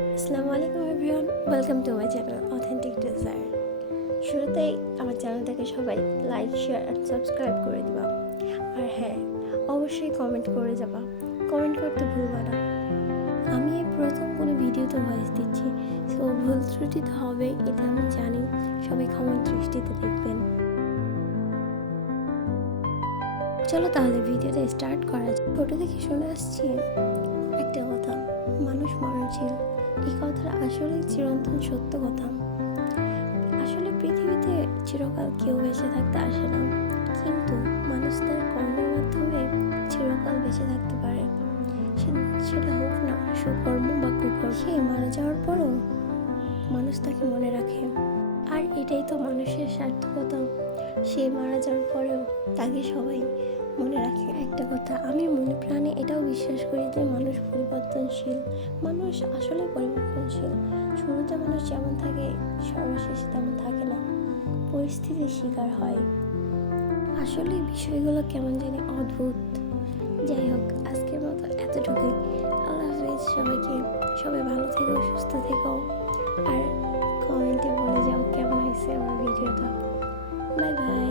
আসসালামু আলাইকুম everyone welcome to my channel authentic desire শুরুতেই আমার চ্যানেলটাকে সবাই লাইক শেয়ার অ্যান্ড সাবস্ক্রাইব করে দেবা। আর হ্যাঁ অবশ্যই কমেন্ট করে যাবা। কমেন্ট করতে ভুলবা না। আমি এই প্রথম কোনো ভিডিওতে ভয়েস দিচ্ছি সো ভুল ত্রুটি তো হবে এটা আমি জানি। সবাই ক্ষমার দৃষ্টিতে দেখবেন। চলো তাহলে ভিডিওটা স্টার্ট করা যাক। ছোটো থেকে শুনে আসছি। মানুষ মরণশীল। এই কথাটা আসলে চিরন্তন সত্য কথা। আসলে পৃথিবীতে চিরকাল কেউ বেঁচে থাকতে আসে না। কিন্তু মানুষ তার কর্মের মাধ্যমে চিরকাল বেঁচে থাকতে পারে। সেটা হোক না, সুকর্ম বা কুকর্ম। সে মারা যাওয়ার পরও মানুষ তাকে মনে রাখে। আর এটাই তো মানুষের সার্থকতা। সে মারা যাওয়ার পরেও তাকে সবাই মনে রাখে। একটা কথা, আমি মনে প্রাণে এটাও বিশ্বাস করি যে মানুষ পরিবর্তনশীল। মানুষ আসলে পরিবর্তনশীল। শুরুতে মানুষ যেমন থাকে, সর্বশেষে তেমন থাকে না। পরিস্থিতির শিকার হয়। আসলে বিষয়গুলো কেমন জানি অদ্ভুত। যাই হোক, আজকের মতো এতটুকুই। আল্লাহ হাফিজ, সবাইকে, সবাই ভালো থেকো, সুস্থ থেকো। আর কমেন্টে বলে যাও কেমন হয়েছে আমার ভিডিওটা। Bye bye.